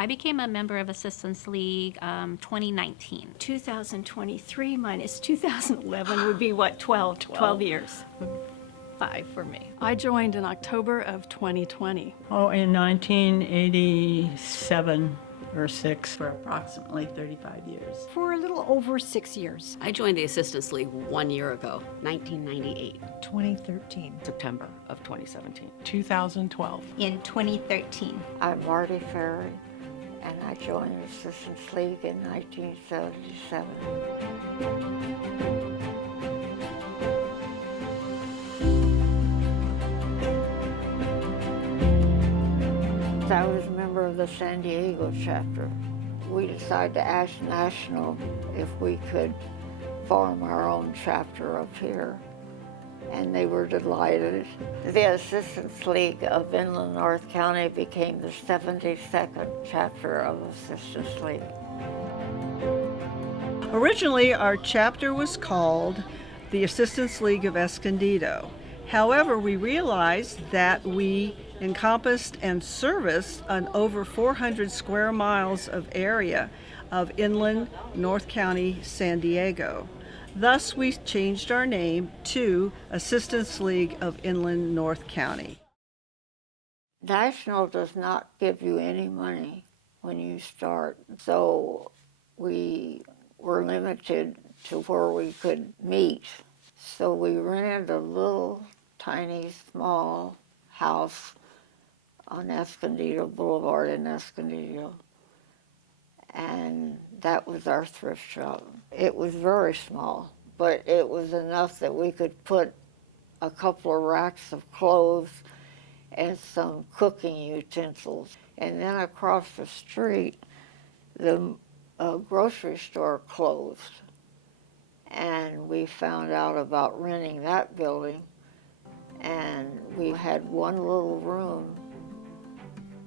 I became a member of Assistance League 2019. 2023 minus 2011 would be what, 12 years. 5 for me. I joined in October of 2020. Oh, in 1987 or 6. For approximately 35 years. For a little over 6 years. I joined the Assistance League 1 year ago, 1998. 2013. September of 2017. 2012. In 2013. I'm Marty Ferry, and I joined the Assistance League in 1977. I was a member of the San Diego chapter. We decided to ask National if we could form our own chapter up here, and they were delighted. The Assistance League of Inland North County became the 72nd chapter of Assistance League. Originally, our chapter was called the Assistance League of Escondido. However, we realized that we encompassed and serviced an over 400 square miles of area of inland North County, San Diego. Thus, we changed our name to Assistance League of Inland North County. National does not give you any money when you start, so we were limited to where we could meet. So we rented a little tiny small house on Escondido Boulevard in Escondido, and that was our thrift shop. It was very small, but it was enough that we could put a couple of racks of clothes and some cooking utensils. And then across the street, the grocery store closed, and we found out about renting that building, and we had one little room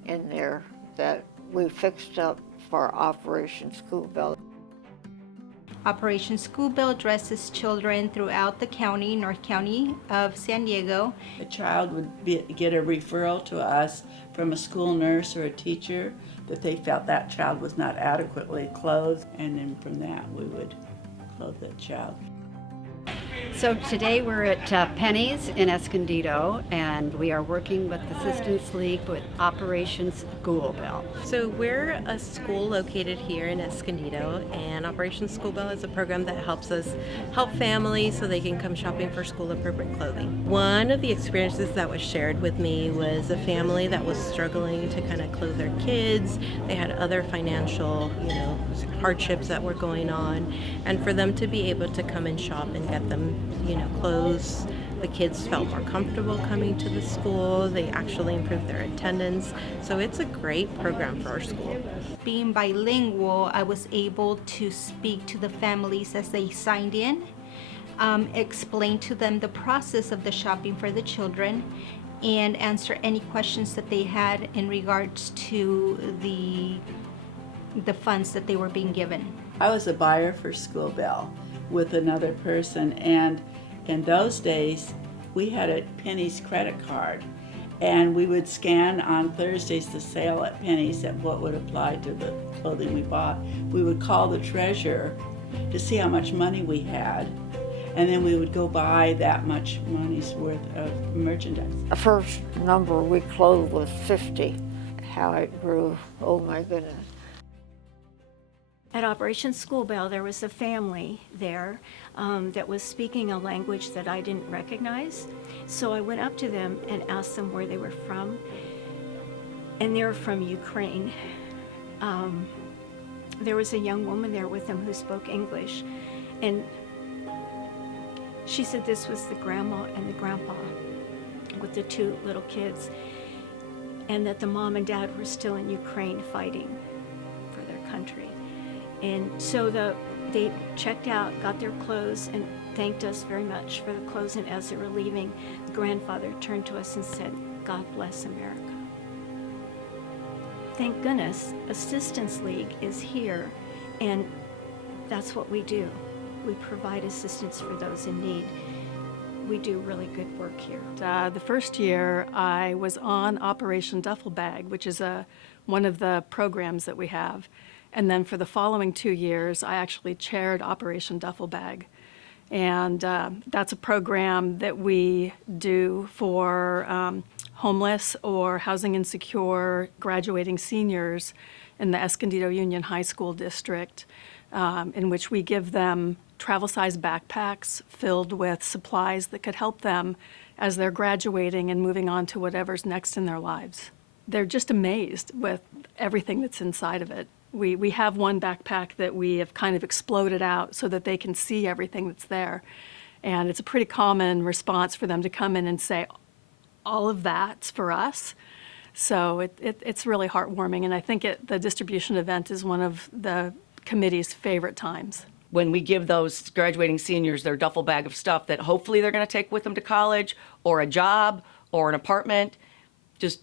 in there that we fixed up for Operation School Bell. Operation School Bell addresses children throughout the county, North County of San Diego. A child would get a referral to us from a school nurse or a teacher that they felt that child was not adequately clothed, and then from that we would clothe that child. So today we're at Penny's in Escondido, and we are working with the Assistance League with Operation School Bell. So we're a school located here in Escondido, and Operation School Bell is a program that helps us help families so they can come shopping for school-appropriate clothing. One of the experiences that was shared with me was a family that was struggling to kind of clothe their kids. They had other financial, hardships that were going on, and for them to be able to come and shop and get them, clothes. The kids felt more comfortable coming to the school. They actually improved their attendance. So it's a great program for our school. Being bilingual, I was able to speak to the families as they signed in, explain to them the process of the shopping for the children, and answer any questions that they had in regards to the funds that they were being given. I was a buyer for School Bell with another person, and in those days we had a Penny's credit card, and we would scan on Thursdays the sale at Penny's at what would apply to the clothing we bought. We would call the treasurer to see how much money we had, and then we would go buy that much money's worth of merchandise. The first number we clothed was 50. How it grew, oh my goodness. At Operation School Bell, there was a family there that was speaking a language that I didn't recognize. So I went up to them and asked them where they were from. And they were from Ukraine. There was a young woman there with them who spoke English. And she said this was the grandma and the grandpa with the 2 little kids. And that the mom and dad were still in Ukraine fighting for their country. And so they checked out, got their clothes, and thanked us very much for the clothes. And as they were leaving, the grandfather turned to us and said, "God bless America." Thank goodness Assistance League is here, and that's what we do. We provide assistance for those in need. We do really good work here. The first year I was on Operation Duffel Bag, which is one of the programs that we have. And then for the following 2 years, I actually chaired Operation Duffel Bag. And that's a program that we do for homeless or housing insecure graduating seniors in the Escondido Union High School District, in which we give them travel-sized backpacks filled with supplies that could help them as they're graduating and moving on to whatever's next in their lives. They're just amazed with everything that's inside of it. We have one backpack that we have kind of exploded out so that they can see everything that's there. And it's a pretty common response for them to come in and say, all of that's for us. So it's really heartwarming. And I think the distribution event is one of the committee's favorite times. When we give those graduating seniors their duffel bag of stuff that hopefully they're going to take with them to college or a job or an apartment, just,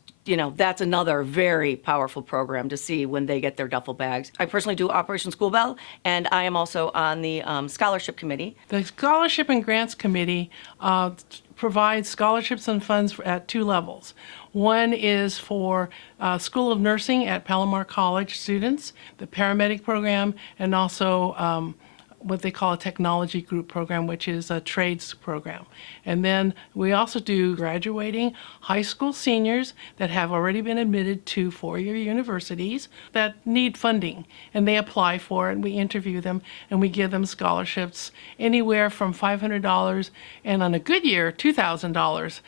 that's another very powerful program to see when they get their duffel bags. I personally do Operation School Bell, and I am also on the scholarship committee. The Scholarship and Grants Committee provides scholarships and funds at 2 levels. One is for School of Nursing at Palomar College students, the paramedic program, and also what they call a technology group program, which is a trades program. And then we also do graduating high school seniors that have already been admitted to 4-year universities that need funding. And they apply for it, and we interview them, and we give them scholarships anywhere from $500 and on a good year, $2,000.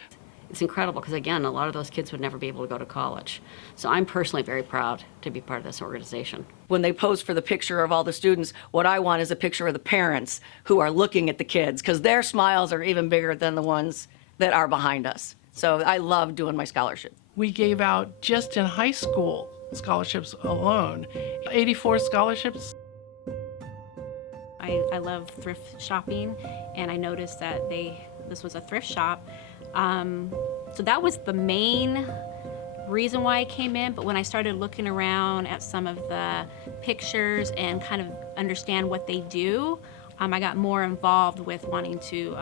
It's incredible because, again, a lot of those kids would never be able to go to college. So I'm personally very proud to be part of this organization. When they pose for the picture of all the students, what I want is a picture of the parents who are looking at the kids, because their smiles are even bigger than the ones that are behind us. So I love doing my scholarship. We gave out, just in high school scholarships alone, 84 scholarships. I love thrift shopping, and I noticed that this was a thrift shop. So that was the main reason why I came in, but when I started looking around at some of the pictures and kind of understand what they do, I got more involved with wanting to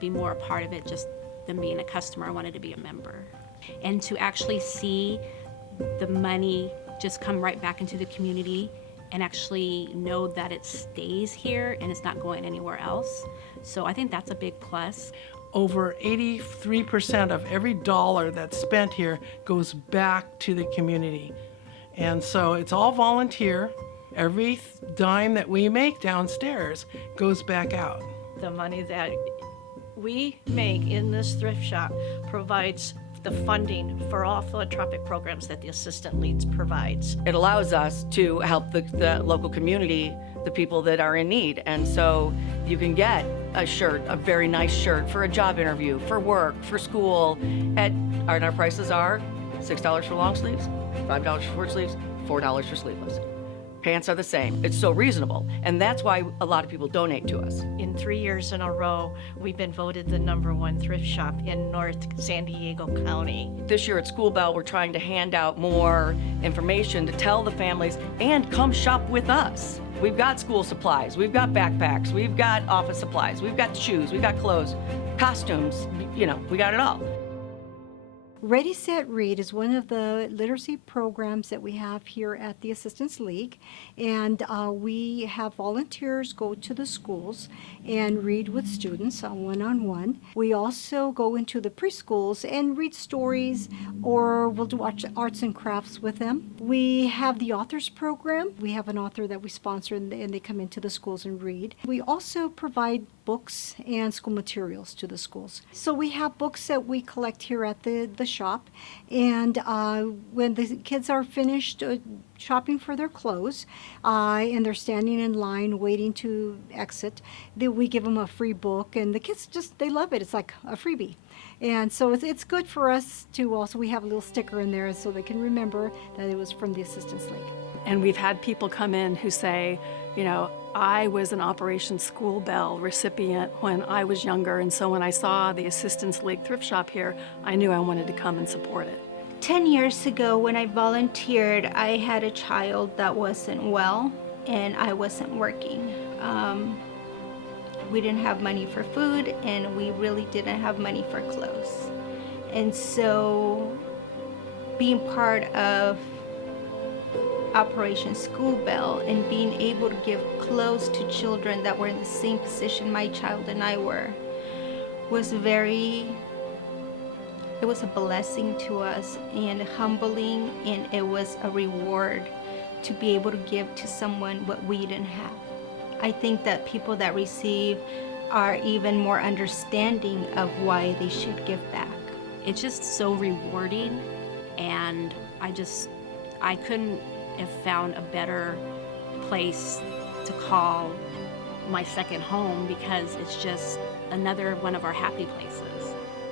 be more a part of it, just than being a customer. I wanted to be a member. And to actually see the money just come right back into the community and actually know that it stays here and it's not going anywhere else. So I think that's a big plus. Over 83% of every dollar that's spent here goes back to the community. And so it's all volunteer. Every dime that we make downstairs goes back out. The money that we make in this thrift shop provides the funding for all philanthropic programs that the Assistant Leads provides. It allows us to help the local community, the people that are in need. And so you can get a shirt, a very nice shirt for a job interview, for work, for school. And our prices are $6 for long sleeves, $5 for short sleeves, $4 for sleeveless. Pants are the same. It's so reasonable. And that's why a lot of people donate to us. In 3 years in a row, we've been voted the #1 thrift shop in North San Diego County. This year at School Bell, we're trying to hand out more information to tell the families and come shop with us. We've got school supplies, we've got backpacks, we've got office supplies, we've got shoes, we've got clothes, costumes, we got it all. Ready, Set, Read is one of the literacy programs that we have here at the Assistance League, and we have volunteers go to the schools and read with students one-on-one. We also go into the preschools and read stories, or we'll do arts and crafts with them. We have the authors program. We have an author that we sponsor, and they come into the schools and read. We also provide books and school materials to the schools. So we have books that we collect here at the shop, and when the kids are finished shopping for their clothes and they're standing in line waiting to exit, we give them a free book, and the kids they love it. It's like a freebie. And so it's good for us to also, we have a little sticker in there so they can remember that it was from the Assistance League. And we've had people come in who say, I was an Operation School Bell recipient when I was younger, and so when I saw the Assistance League thrift shop here, I knew I wanted to come and support it. 10 years ago when I volunteered, I had a child that wasn't well and I wasn't working. We didn't have money for food, and we really didn't have money for clothes. And so being part of Operation School Bell and being able to give clothes to children that were in the same position my child and I were was it was a blessing to us and humbling, and it was a reward to be able to give to someone what we didn't have. I think that people that receive are even more understanding of why they should give back. It's just so rewarding, and I couldn't have found a better place to call my second home, because it's just another one of our happy places.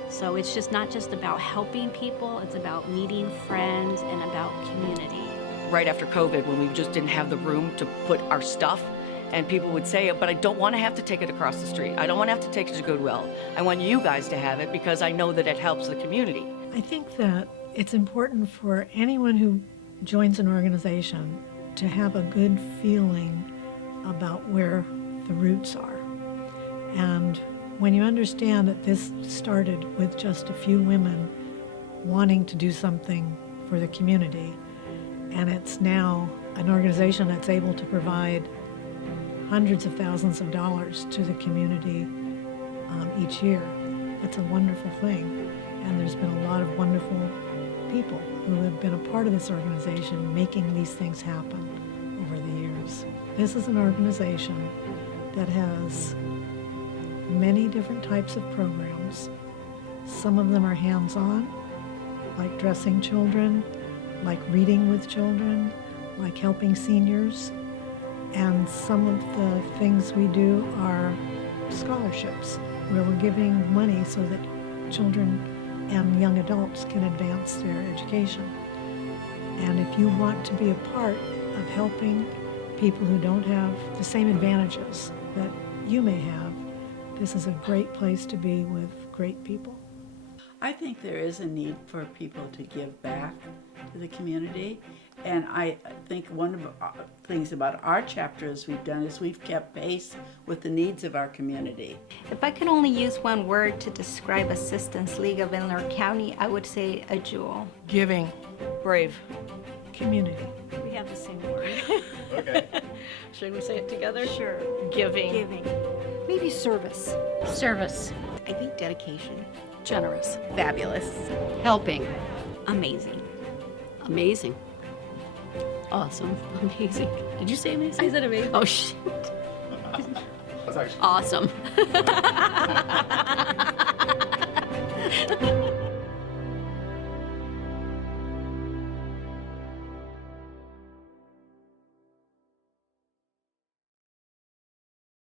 So it's just not just about helping people, it's about meeting friends and about community. Right after COVID, when we just didn't have the room to put our stuff, and people would say, but I don't want to have to take it across the street. I don't want to have to take it to Goodwill. I want you guys to have it because I know that it helps the community. I think that it's important for anyone who joins an organization to have a good feeling about where the roots are. And when you understand that this started with just a few women wanting to do something for the community, and it's now an organization that's able to provide hundreds of thousands of dollars to the community each year, it's a wonderful thing. And there's been a lot of wonderful people who have been a part of this organization making these things happen over the years. This is an organization that has many different types of programs. Some of them are hands-on, like dressing children, like reading with children, like helping seniors. And some of the things we do are scholarships, where we're giving money so that children and young adults can advance their education. And if you want to be a part of helping people who don't have the same advantages that you may have, this is a great place to be with great people. I think there is a need for people to give back to the community. And I think one of the things about our chapter as we've done is we've kept pace with the needs of our community. If I could only use one word to describe Assistance League of Illinois County, I would say a jewel. Giving. Brave. Community. We have the same word. Okay. Should we say it together? Sure. Giving. Giving. Maybe service. Service. I think dedication. Generous. Fabulous. Helping. Amazing. Amazing. Awesome. Amazing. Did you say amazing? I said amazing. Oh, shit. That's actually Awesome.